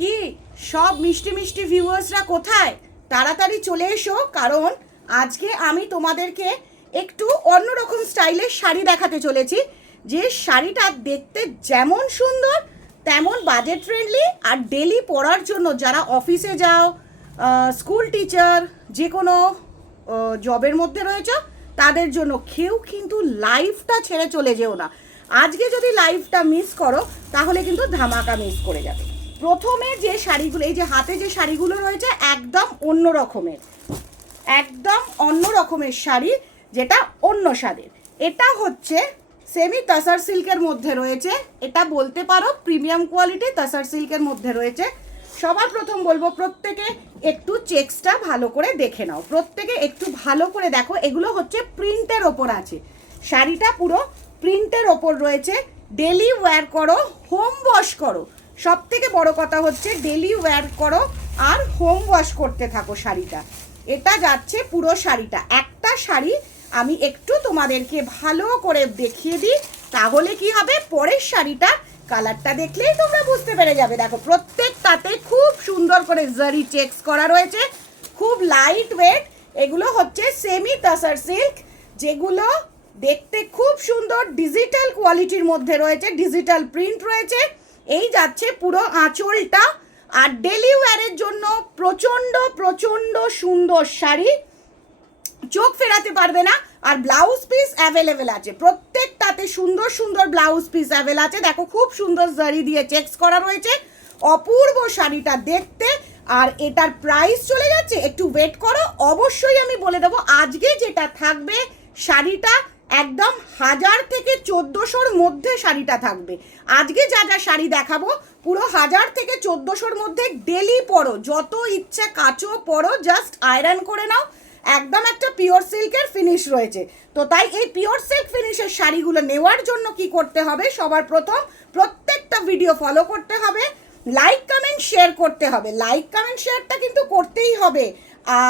কি সব মিষ্টি মিষ্টি ভিউয়ার্সরা কোথায়? তাড়াতাড়ি চলে এসো, কারণ আজকে আমি তোমাদেরকে একটু অন্যরকম স্টাইলের শাড়ি দেখাতে চলেছি। যে শাড়িটা দেখতে যেমন সুন্দর তেমন বাজেট ফ্রেন্ডলি, আর ডেলি পরার জন্য যারা অফিসে যাও, স্কুল টিচার, যে কোনো জবের মধ্যে রয়েছে তাদের জন্য। কেউ কিন্তু লাইফটা ছেড়ে চলে যেও না। আজকে যদি লাইফটা মিস করো তাহলে কিন্তু ধামাকা মিস করে যাবে। প্রথমে যে শাড়িগুলো, এই যে হাতে যে শাড়িগুলো রয়েছে একদম অন্য রকমের শাড়ি, যেটা অন্য স্বাদের। এটা হচ্ছে সেমি তাসার সিল্কের মধ্যে রয়েছে, এটা বলতে পারো প্রিমিয়াম কোয়ালিটি তাসার সিল্কের মধ্যে রয়েছে। সবার প্রথম বলবো প্রত্যেকে একটু চেক্সটা ভালো করে দেখে নাও, প্রত্যেকে একটু ভালো করে দেখো। এগুলো হচ্ছে প্রিন্টের ওপর আছে, শাড়িটা পুরো প্রিন্টের ওপর রয়েছে। ডেলি ওয়্যার করো, হোম ওয়াশ করো, সব থেকে বড় কথা হচ্ছে ডেলি ওয়্যার করো আর হোম ওয়াশ করতে থাকো শাড়িটা। এটা যাচ্ছে পুরো শাড়িটা। একটা শাড়ি আমি একটু তোমাদেরকে ভালো করে দেখিয়ে দিই, তাহলে কি হবে, পরের শাড়িটা কালারটা দেখলেই তোমরা বুঝতে পেরে যাবে। দেখো প্রত্যেকটাতে খুব সুন্দর করে জারি চেক্স করা রয়েছে, খুব লাইট ওয়েট। এগুলো হচ্ছে সেমি তাসার সিল্ক, যেগুলো দেখতে খুব সুন্দর, ডিজিটাল কোয়ালিটির মধ্যে রয়েছে, ডিজিটাল প্রিন্ট রয়েছে। এই যাচ্ছে পুরো আঁচলটা। আর ডেলি ওয়্যারের জন্য প্রচণ্ড প্রচণ্ড সুন্দর শাড়ি, চোখ ফেরাতে পারবে না। আর ব্লাউজ পিস অ্যাভেলেবেল আছে, প্রত্যেকটাতে সুন্দর সুন্দর ব্লাউজ পিস অ্যাভেলেবেল আছে। দেখো খুব সুন্দর জারি দিয়ে চেক্স করা রয়েছে, অপূর্ব শাড়িটা দেখতে। আর এটার প্রাইস চলে যাচ্ছে, একটু ওয়েট করো, অবশ্যই আমি বলে দেবো। আজকে যেটা থাকবে শাড়িটা একদম 1000 থেকে 1400-র মধ্যে শাড়িটা থাকবে। আজকে যা যা শাড়ি দেখাবো পুরো 1000 থেকে 1400-র মধ্যে। ডেলি পরো, যত ইচ্ছা কাচো পরো, জাস্ট আয়রন করে নাও। একদম একটা পিওর সিল্কের ফিনিশ রয়েছে। তো তাই এই পিওর সিল্ক ফিনিশের শাড়িগুলো নেওয়ার জন্য কি করতে হবে, সবার প্রথম প্রত্যেকটা ভিডিও ফলো করতে হবে, লাইক কমেন্ট শেয়ার করতে হবে। লাইক কমেন্ট শেয়ারটা কিন্তু করতেই হবে।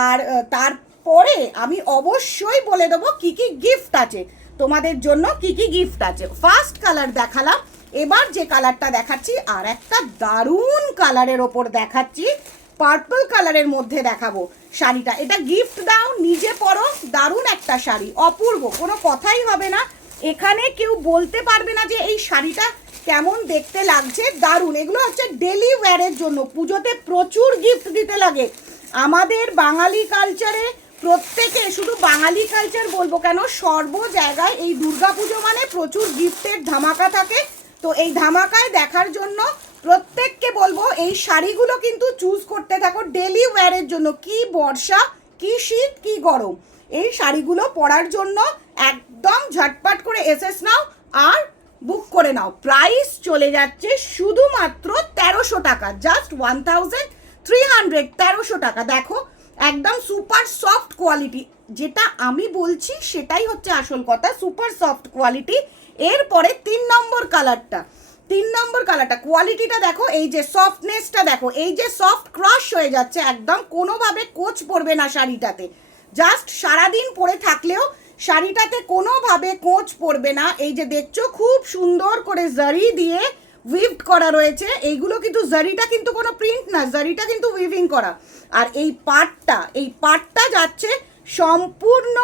আর তারপরে আমি অবশ্যই বলে দেবো কি কি গিফট আছে তোমাদের জন্য, কি কি গিফট আছে। ফার্স্ট কালার দেখালাম, এবার যে কালারটা দেখাচ্ছি আর একটা দারুণ কালারের ওপর দেখাচ্ছি, পার্পল কালারের মধ্যে দেখাবো শাড়িটা। এটা গিফট দাও, নিজে পরো, দারুণ একটা শাড়ি, অপূর্ব, কোনো কথাই হবে না। এখানে কেউ বলতে পারবে না যে এই শাড়িটা কেমন দেখতে লাগছে, দারুণ। এগুলো হচ্ছে ডেলি ওয়্যারের জন্য, পুজোতে প্রচুর গিফট দিতে লাগে আমাদের বাঙালি কালচারে। প্রত্যেকে, শুধু বাঙালি কালচার বলবো কেন, সর্ব জায়গায় এই দুর্গাপুজো মানে প্রচুর গিফটের ধামাকা থাকে। তো এই ধামাকায় দেখার জন্য প্রত্যেককে বলবো এই শাড়িগুলো কিন্তু চুজ করতে থাকো ডেলি ওয়্যারের জন্য। কি বর্ষা, কি শীত, কি গরম, এই শাড়িগুলো পরার জন্য একদম ঝটপট করে এসএস নাও আর বুক করে নাও। প্রাইস চলে যাচ্ছে শুধুমাত্র 1300 টাকা, জাস্ট 1300, 1300 টাকা। দেখো একদম সুপার সফট কোয়ালিটি, যেটা আমি বলছি সেটাই হচ্ছে আসল কথা, সুপার সফট কোয়ালিটি। এরপরে 3 নম্বর কালারটা কোয়ালিটিটা দেখো, এই যে সফটনেসটা দেখো, এই যে সফট ক্রাশ হয়ে যাচ্ছে, একদম কোনোভাবে কোচ পড়বে না শাড়িটাতে। জাস্ট সারাদিন পরে থাকলেও শাড়িটাতে কোনোভাবে কোচ পড়বে না। এই যে দেখছো খুব সুন্দর করে জারি দিয়ে উইভড করা রয়েছে। এইগুলো কিন্তু জারিটা কিন্তু কোনো প্রিন্ট না, জারিটা কিন্তু উইভিং করা। আর এই পার্টটা যাচ্ছে সম্পূর্ণ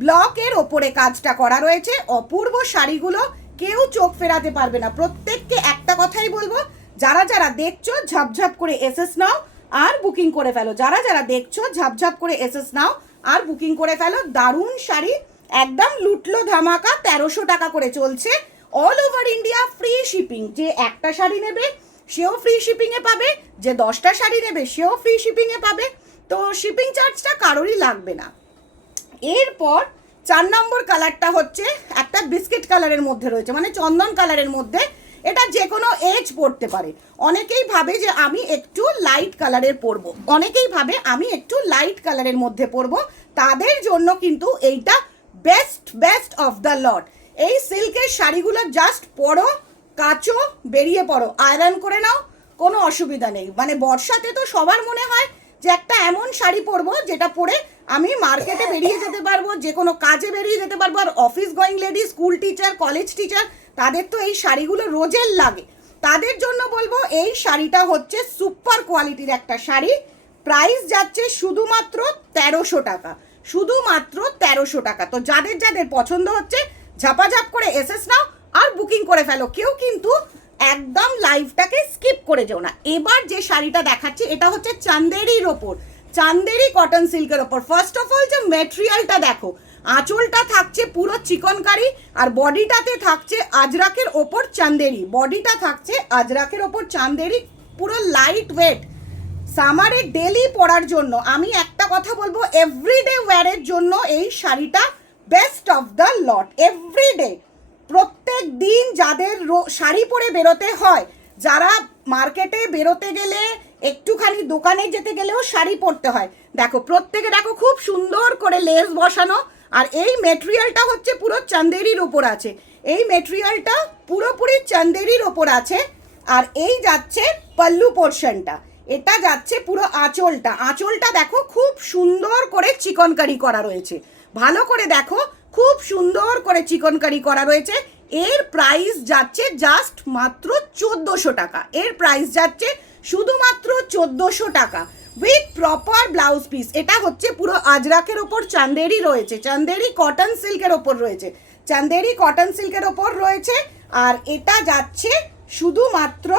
ব্লকের ওপরে কাজটা করা রয়েছে। অপূর্ব শাড়িগুলো, কেউ চোখ ফেরাতে পারবে না। প্রত্যেককে একটা কথাই বলবো, যারা যারা দেখছো ঝপঝপ করে এসএস নাও আর বুকিং করে ফেলো। যারা দেখছো ঝপঝপ করে এসএস নাও আর বুকিং করে ফেলো। দারুণ শাড়ি, একদম লুটলো ধামাকা, 1300 টাকা করে চলছে। All over India free shipping, যে একটা শাড়ি নেবে সেও ফ্রি শিপিংয়ে পাবে, যে 10টা শাড়ি নেবে সেও ফ্রি শিপিংয়ে পাবে। তো শিপিং চার্জটা কারোরই লাগবে না। এরপর 4 নম্বর কালারটা হচ্ছে একটা বিস্কিট কালারের মধ্যে রয়েছে, মানে চন্দন কালারের মধ্যে। এটা যে কোনো এজ পরতে পারে। অনেকেই ভাবে যে আমি একটু লাইট কালারের পরবো, মধ্যে পরবো, তাদের জন্য কিন্তু এইটা বেস্ট অফ দ্য লট। এই সিল্কের শাড়িগুলো জাস্ট পরো, কাচো, বেরিয়ে পড়ো, আয়রন করে নাও, কোনো অসুবিধা নেই। মানে বর্ষাতে তো সবার মনে হয় যে একটা এমন শাড়ি পরবো যেটা পরে আমি মার্কেটে বেরিয়ে যেতে পারবো, যে কোনো কাজে বেরিয়ে যেতে পারবো। আর office going lady, school teacher, college teacher, তাদের তো এই শাড়িগুলো রোজের লাগে। তাদের জন্য বলবো এই শাড়িটা হচ্ছে সুপার কোয়ালিটির একটা শাড়ি। প্রাইস যাচ্ছে শুধুমাত্র 1300 টাকা, শুধুমাত্র 1300 টাকা। তো যাদের যাদের পছন্দ হচ্ছে ঝাপাঝাপ করে এসএস নাও আর বুকিং করে ফেলো। কেউ কিন্তু একদম লাইভটাকে স্কিপ করে যেও না। এবার যে শাড়িটা দেখাচ্ছি এটা হচ্ছে চান্দেরির ওপর, চান্দেরি কটন সিল্কের ওপর। ফার্স্ট অফ অল যে মেটেরিয়ালটা দেখো, আঁচলটা থাকছে পুরো চিকনকারি আর বডিটাতে থাকছে আজরাকের ওপর চান্দেরি, বডিটা থাকছে আজরাকের ওপর চান্দেরি, পুরো লাইট ওয়েট। সামারে ডেলি পরার জন্য আমি একটা কথা বলবো, এভরিডে ওয়্যারের জন্য এই শাড়িটা best of the lot. Everyday, প্রত্যেক দিন যাদের শাড়ি পরে বেরোতে হয়, যারা মার্কেটে বেরোতে গেলে একটুখানি দোকানে যেতে গেলেও শাড়ি পরতে হয়, দেখো প্রত্যেকে দেখো খুব সুন্দর করে লেস বসানো। আর এই মেটেরিয়ালটা হচ্ছে পুরো চান্দেরির ওপর আছে, এই মেটেরিয়ালটা পুরোপুরি চান্দেরির ওপর আছে। আর এই যাচ্ছে পাল্লু পোর্শনটা, এটা যাচ্ছে পুরো আঁচলটা, আঁচলটা দেখো খুব সুন্দর করে চিকনকারি করা রয়েছে, ভালো করে দেখো খুব সুন্দর করে চিকনকারি করা রয়েছে। এর প্রাইস যাচ্ছে জাস্ট মাত্র 1400 টাকা, এর প্রাইস যাচ্ছে শুধুমাত্র 1400 টাকা উইথ প্রপার ব্লাউজ পিস। এটা হচ্ছে পুরো আজরাকের ওপর চান্দেরি রয়েছে, চান্দেরি কটন সিল্কের ওপর রয়েছে, চান্দেরি কটন সিল্কের ওপর রয়েছে। আর এটা যাচ্ছে শুধুমাত্র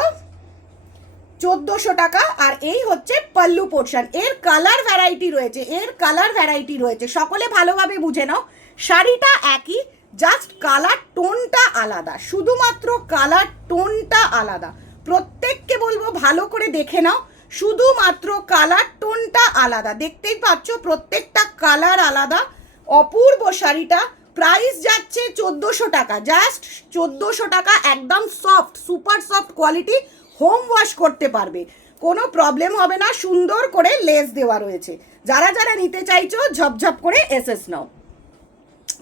1400 টাকা। আর এই হচ্ছে পাল্লু পোর্শন। এর কালার ভ্যারাইটি রয়েছে, এর কালার ভ্যারাইটি রয়েছে, সকলে ভালোভাবে বুঝে নাও। শাড়িটা একই, জাস্ট কালার টোনটা আলাদা, শুধুমাত্র কালার টোনটা আলাদা। প্রত্যেককে বলবো ভালো করে দেখে নাও, শুধুমাত্র কালার টোনটা আলাদা। দেখতেই পাচ্ছ প্রত্যেকটা কালার আলাদা। অপূর্ব শাড়িটা, প্রাইস যাচ্ছে 1400 টাকা, জাস্ট 1400 টাকা। একদম soft, super soft quality, home wash করতে পারবে, কোনো প্রবলেম হবে না। সুন্দর করে লেস দেওয়া রয়েছে। যারা যারা নিতে চাইছো ঝপঝপ করে এসএস নাও।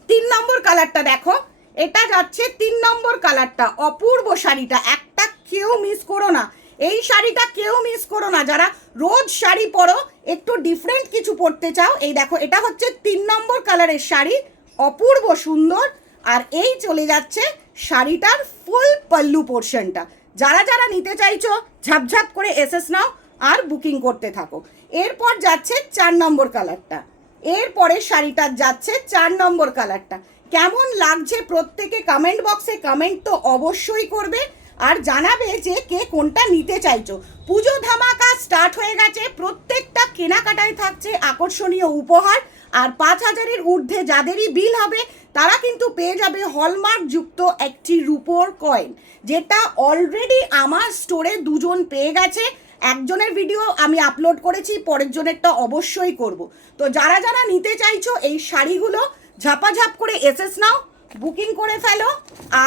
3 নম্বর কালারটা দেখো, এটা যাচ্ছে 3 নম্বর কালারটা। অপূর্ব শাড়িটা, একটা কেউ মিস করো না, এই শাড়িটা কেউ মিস করো না। যারা রোজ শাড়ি পরো, একটু ডিফারেন্ট কিছু পরতে চাও, এই দেখো এটা হচ্ছে 3 নম্বর কালারের শাড়ি, অপূর্ব সুন্দর। আর এই চলে যাচ্ছে শাড়িটার ফুল পাল্লু পোর্শনটা। যারা যারা নিতে চাইছো ঝাপঝাপ করে এসএস নাও আর বুকিং করতে থাকো। এরপর যাচ্ছে 4 নম্বর কালারটা, এরপরে শাড়িটার যাচ্ছে 4 নম্বর কালারটা। কেমন লাগছে প্রত্যেকে কমেন্ট বক্সে কমেন্ট তো অবশ্যই করবে আর জানাবে যে কে কোনটা নিতে চাইছো। পুজো ধামাকা স্টার্ট হয়ে গেছে, প্রত্যেকটা কেনাকাটায় থাকছে আকর্ষণীয় উপহার। আর 5000-এর ঊর্ধ্বে যাদেরই বিল হবে তারা কিন্তু পেয়ে যাবে হলমার্ক যুক্ত একটি রূপোর কয়েন, যেটা অলরেডি আমার স্টোরে 2 জন পেয়ে গেছে। একজনের ভিডিও আমি আপলোড করেছি, পরের জনেরটা অবশ্যই করব। তো যারা যারা নিতে চাইছো এই শাড়িগুলো ঝাপাঝাপ করে এসএস নাও, বুকিং করে ফেলো।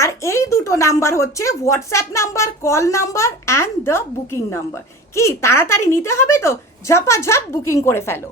আর এই দুটো নাম্বার হচ্ছে WhatsApp number, call number and the booking number. কি তাড়াতাড়ি নিতে হবে তো ঝাপাঝাপ বুকিং করে ফেলো।